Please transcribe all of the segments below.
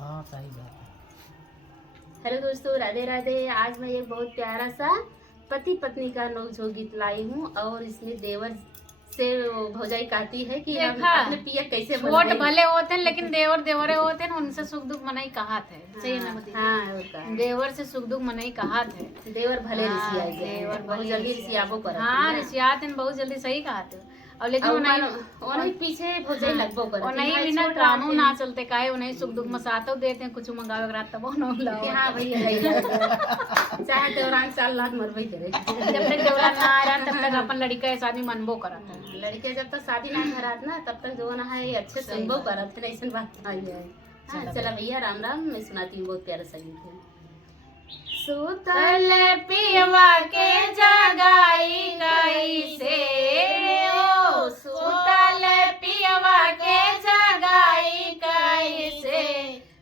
हाँ सही बात है। हेलो दोस्तों, राधे राधे। आज मैं एक बहुत प्यारा सा पति पत्नी का नोकझोंक गीत लाई हूँ और इसमें देवर से भौजाई कहती है कि हम देखा, अपने पिया कैसे छोट बनाए। भले होते हैं लेकिन देवर देवरे होते हैं, उनसे सुख दुख मनाई कहात है। सही है ना हाँ, मोदी? हाँ, होता है। देवर से सुख दुख मनाई कहात है। देवर भले हाँ, रिसिया देवर बहुत भले जल्दी रिसिया रिसियाबो करत हाँ, है ना। रिसियात हैं बहुत जल्दी, सही कहात है। और लेकिन उन्हें पीछे भौजाई लगबो करत है। उन्हें भाई बिना छोट कामों रहते ना हैं। चलते काहे, उन्हें सुख दुख मसातो देते हैं, कुछ मंगावे रात तब ना कि हाँ भैया चाहे दौरान साल लाख मरबई करे। जब तक देवरा ना आ रहा तब तक अपन लड़का के शादी मनबो करत है। लड़के जब तक शादी ना करात ना तब तक जो ना है अच्छे सही सुनबो बात। करत है। ऐसा बात नहीं है। हाँ, चला भैया राम राम। मैं सुनाती हूँ बहुत प्यारा सा गीत है। सुतल पियवा के जगाई कैसे ओ, सुतल पियवा के जगाई कैसे,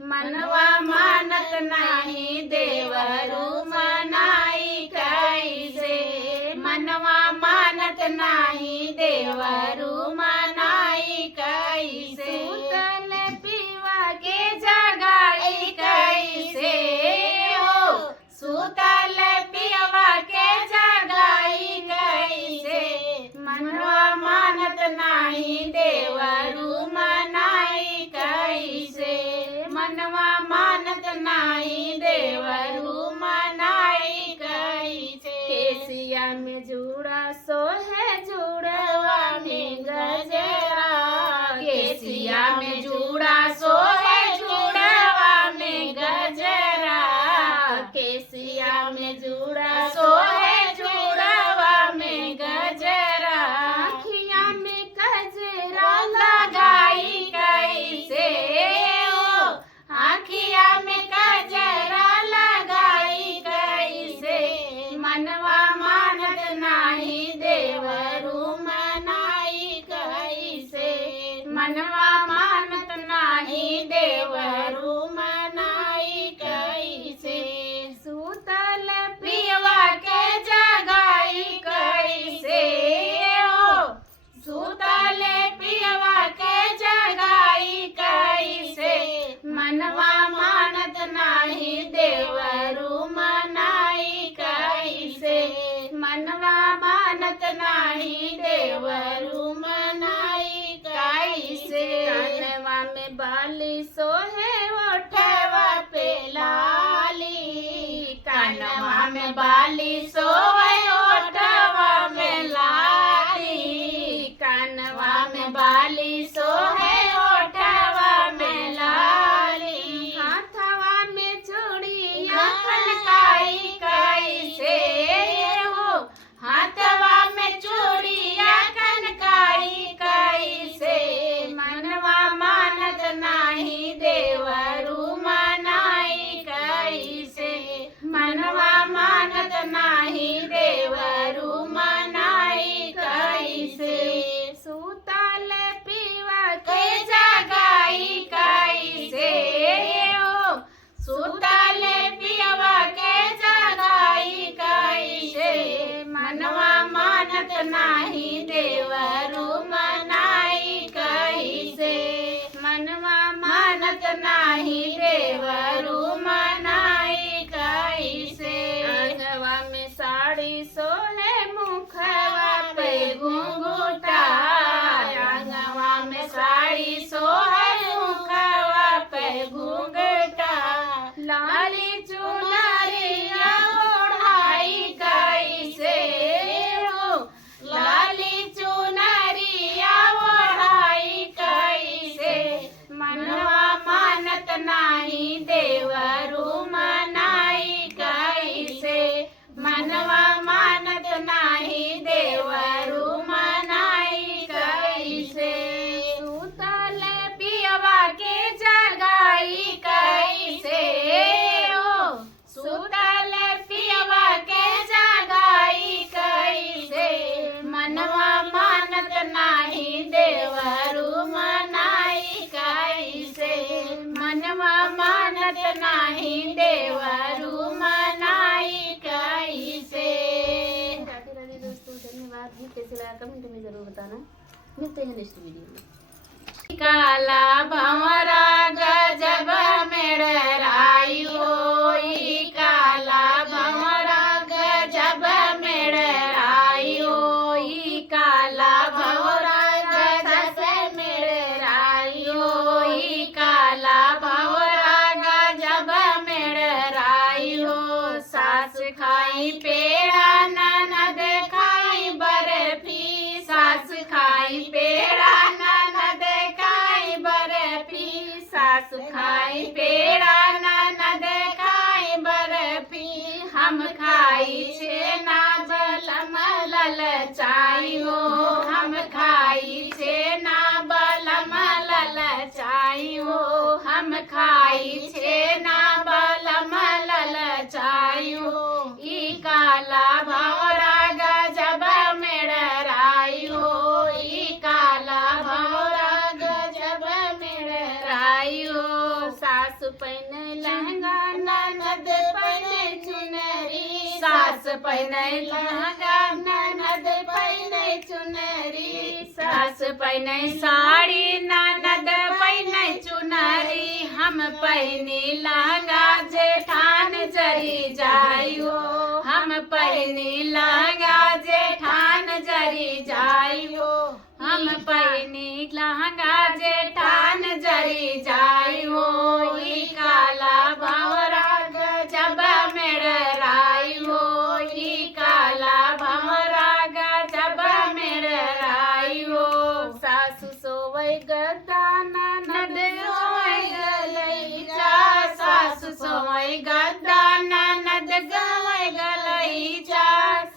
मनवा मानत नहीं देवरू मनाई कैसे, मनवा मानत नहीं देवरू मनाई कैसे, सुतल पियवा के जगाई कैसे हो, सुतल पियवा के जगाई कैसे, मनवा मानत नाही देवरू मनाई कैसे, मनवा मानत नाही देवरू मनाई कैसे, केसिया में जुड़ा सो है जुड़वा में गजरा, केसिया में जुड़ा सो है जुड़वा में गजरा, केसिया में जुड़ा सो है जुड़वा में गजरा, आँखिया में गजरा लगाई कैसे ओ, आँखिया में गजरा लगाई कैसे, मनवा मानत नाही देवरू मनाई कैसे, मनवा मानत नाही देवरू मनाई कैसे, सुतल पियवा के जगाई कैसे ओ, सुतल पियवा के जगाई कैसे, मनवा मानत नाही देवरू मनाई कैसे, मनवा मानत नाही देवरू मनाई कैसे, कानवा में बाली सो है ओठवा पे लाली, कानवा में बाली सोए ओठवा में लाली, कानवा में बाली सोए ओठवा में लाली, हाथवा में चूड़िया खनकाई कैसे हो, हाथवा में चूड़िया कनकाई कैसे, मनवा मानत नाही देवरू मनाई कैसे, मनवा मानत नाही देवरू मनाई कैसे, सुतल पीवा के जगाई कैसे हो, सुतल पियवा के जगाई कैसे, मनवा मानत नाही देवरू मनाई कैसे, मनवा मानत नाही देवरू मनाई कैसे, आंगवा में साड़ी सो है मुखवा पे घुंघूटा, आंगवा में साड़ी सोहे मुखवा पे घुंघटा, लाली चुनरिया ओढ़ाई कैसे हो, लाली चुनरिया ओढ़ाई कैसे, मनवा मानत नाही देवरू मनाई कैसे, मनवा मानत नाही देवरू मनाई कैसे, सुतल पियवा के जगाई कैसे हो, सुतल पियवा के जगाई कैसे, मनवा मानत नाही देवरू मनाई कैसे, मनवा मानत नाही देवरू मनाई कैसे। राधे राधे दोस्तों, धन्यवाद। गीत कैसे लगा कमेंट में जरूर बताना। मिलते हैं नेक्स्ट वीडियो में। काला भंवरा गजब में खाई पेड़ा ननद खाई बर्फी हम खाई छेना बलम ललचाई हो हम खाई छेना बलम ललचाई हो हम खाई छेना बलम ललचाई हो ई काला भौरा गजब मेड़राई हो ई काला भौरा गजब मेड़राई हो सास पहने लहंगा ननद पहने चुनरी सास पहने लहंगा ननद पहने चुनरी सास पहने साड़ी ननद पहने चुनरी हम पहने लहंगा जेठान जरी जाई हो हम पहने लहंगा जेठान जरी जाई हो हम पहने लहंगा जेठान जरी जाई हो ई काला भंवरा गजब मेड़राई हो ई काला भंवरा गजब मेड़राई हो सासु सोवै गद्दा ननद सोवै गलैचा सासु सोवै गद्दा ननद गवै गलैचा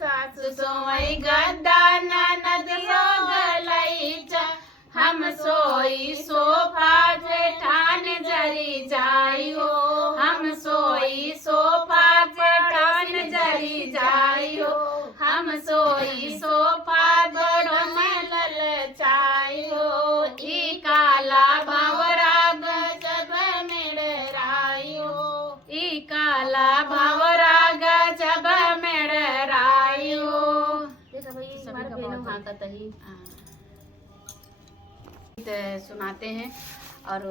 सासु सोवै गद्दा ननद सो गलैचा हम सोई सोफा जेठान जरी जाई हो हम सोई सोफा जेठान जरी जाई हो हम सोई सोफा जेठान ललचाई हो ई काला भंवरा गजब मेड़राई हो ई काला भंवरा गजब मेड़राई हो देखा भाई हमारे बहनों हाँका तही सुनाते हैं और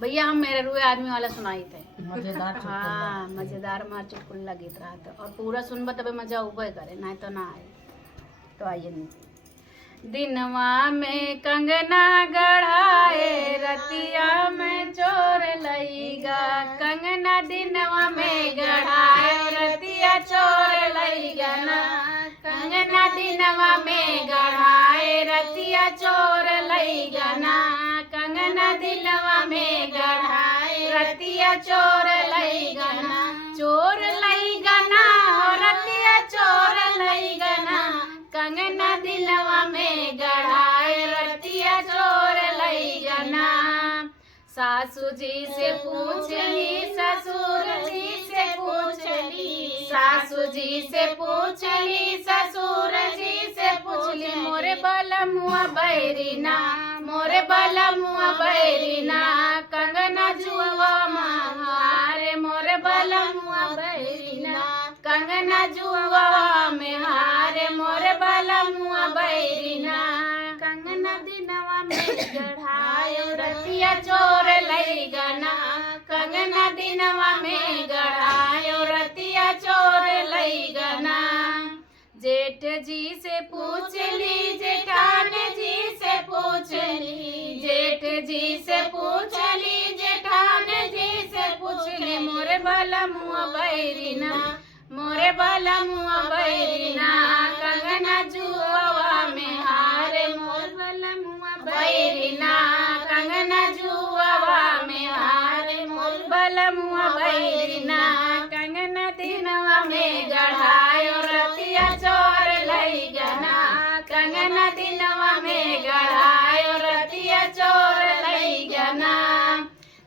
भैया हम मेरे रुए आदमी वाला सुनाई थे मजेदार हाँ मजेदार मार चुटकुल्ला गीत रहा था और पूरा सुनबा तबे मजा उबे करे नहीं तो ना आए तो आइए नहीं दिनवा में कंगना गढ़ाए रतिया में चोर लईगा कंगना दिनवा में गढ़ाए रतिया चोर लईगा ना कंगना दिनवा में गढ़ाए रतिया चोर लईगा ना कंगना दिनवा में गढ़ाए रतिया चोर लईगा ना चोर लईगा ना रतिया चोर लईगा ना कंगना दिलवा में गढ़ाए रतिया चोर लईगा ना सासू जी से पूछली ससुर जी से पूछली सासू जी से पूछली ससुर जी से पूछली मोरे बलमुआ बैरीना मोरे बलमुआ बैरीना कंगना जुआ महारे मोरे बलमुआ बैरीना कंगना जुआ में हारे मोरे बलमुआ बैरीना कंगना दिनवा में गढ़ायो रतिया चोर लईगा ना कंगना दिनवा में गढ़ायो रतिया चोर लईगा ना जेठ जी से पूछली जेठान जी से पूछली जेठ जी से पूछली जेठान जी से पूछली मोरे बलमुआ बैरीना मोरे बलमुआ बैरीना कंगना जुआ में हारे मोर बलमुआ बैरीना कंगना जुआ में हारे मोर बलमुआ बैरीना कंगना दिनवा में गढ़ायो रतिया चोर लईगा ना कंगना दिनवा में गढ़ायो रतिया चोर लईगा ना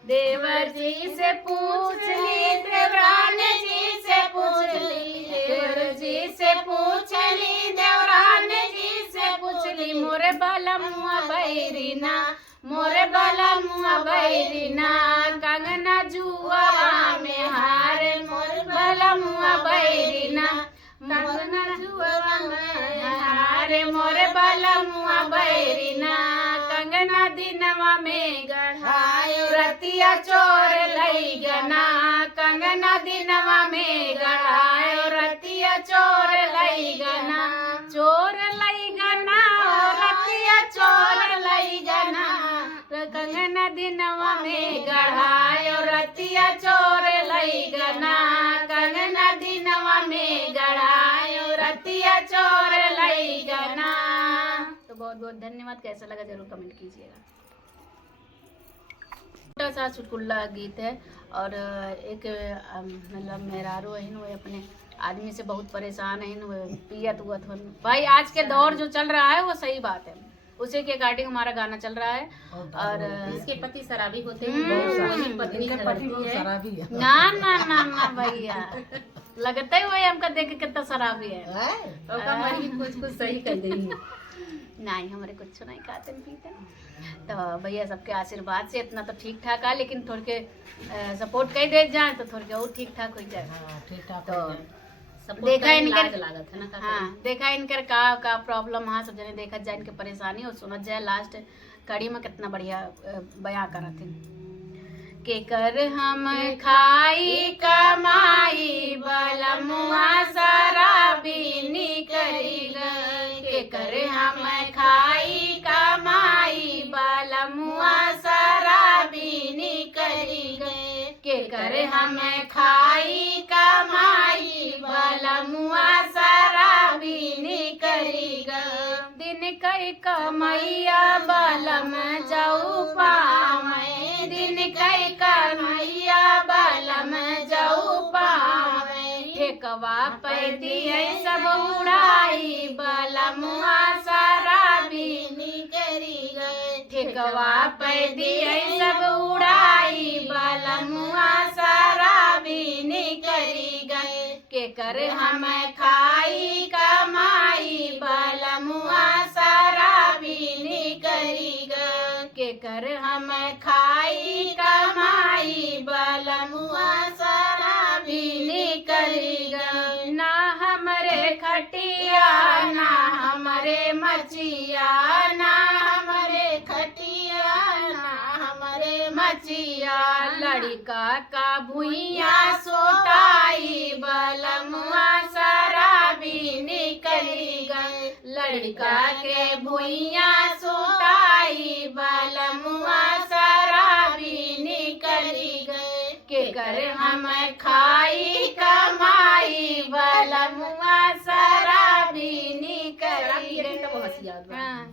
देवर जी से पूछली देवरान जी से पूछली देवर जी से पूछली देवरान जी से पूछली मोरे बलमुआ बैरीना मोरे बलमुआ बैरीना कंगना जुआ में हारे मोरे बलमुआ बैरीना कंगना जुआ में हारे मोरे बलमुआ बैरीना कंगना दिनवा में गढ़ायो रतिया चोर लईगा ना कंगना दिनवा में गढ़ायो रतिया चोर लईगा ना चोर लईगा ना रतिया चोर लईगा ना कंगना दिनवा में गढ़ायो रतिया चोर लईगा ना कंगना दिनवा में गढ़ायो रतिया चोर लईगा ना। तो बहुत बहुत धन्यवाद। कैसा लगा जरूर कमेंट कीजिएगा। छोटा सा चुटकुला गीत है। और एक मतलब मेहरारू है वो अपने आदमी से बहुत परेशान है, वो पियत हुआ भाई। आज के दौर जो चल रहा है वो सही बात है, उसी के अकॉर्डिंग हमारा गाना चल रहा है। और इसके पति शराबी होते हैं, वही पत्नी शराबी है। ना ना ना ना भैया, लगता ही वही हमका देख के कितना शराबी है। कुछ सही कर देंगे। नहीं, हमारे कुछ नहीं खाते पीते। तो भैया सबके आशीर्वाद से इतना तो ठीक ठाक है, लेकिन थोड़े के सपोर्ट कर दे जाए तो थोड़े के और ठीक ठाक हो जाए। ठीक ठाक तो देखा इनकर लागत है ना। हाँ, देखा इनकर का प्रॉब्लम। हाँ, सब जने देखा जाए इनके परेशानी और सुनत जाए लास्ट कड़ी में कितना बढ़िया बयां करत है। के कर हम खाई कमाई बलमुआ शराबी निकरी गए, के कर हम खाई कमाई बलमुआ शराबी निकरी गए, के कर हम खाई कमाई बलमुआ शराबी निकरी गए। दिन कई कमैया बलम जाऊ पावे, दिन कई कमैया बलम जाऊ पावे, ठेकवा पे दिए सब उड़ाई बलमुआ शराबी निकरी गए, ठेकवा पे दिए सब उड़ाई बलमुआ शराबी निकरी गए, के कर हम खाई कमाई बलमुआ शराबी निकरी गए, के कर हम खाई कमाई बलमुआ शराबी निकरी गए। ना हमरे खटिया ना हमरे मचिया, ना हमरे खटिया ना हमरे मचिया, लड़का का भुइया सोताई बलमुआ शराबी निकली गए, लड़का के भुइया सोताई बलमुआ शराबी निकली गए, के कर हम खाई कमाई बलमुआ शराबी निकली गए,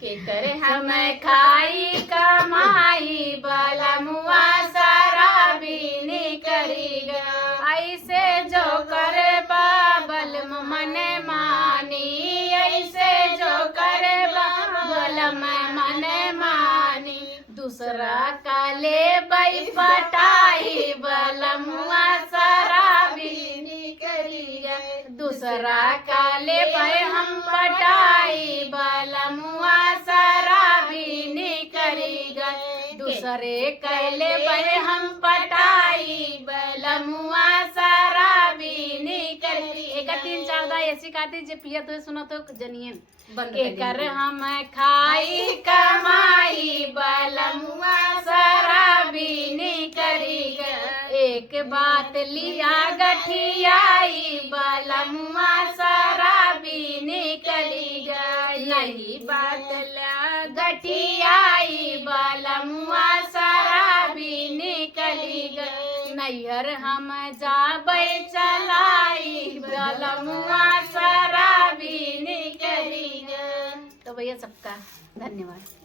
के कर हम खाई कमाई बलमुआ शराबी निकली गए। ऐसे जो करे बाबल मन मानी, ऐसे जो करे बाबल मन मानी, दूसरा काले बई पटाई बलमुआ शराबी निकली गए, दूसरा काले बई हम पटाई बलमुआ शराबी निकली गए, दूसरे कैले बई हम पटाई बलमुआ शराबी निकली। एक 3 4 दा ऐसी खाती जे पिया तो सुनो तो जनियन के कर हम खाई कमाई बलमुआ शराबी निकली गए, एक बात लिया गठियाई बलमुआ शराबी निकली गए, नहीं बात लिया गठियाई बलमुआ शराबी निकली गए, नैहर हम जाबै चलाई बलमुआ शराबी निकली गए। तो भैया सबका धन्यवाद।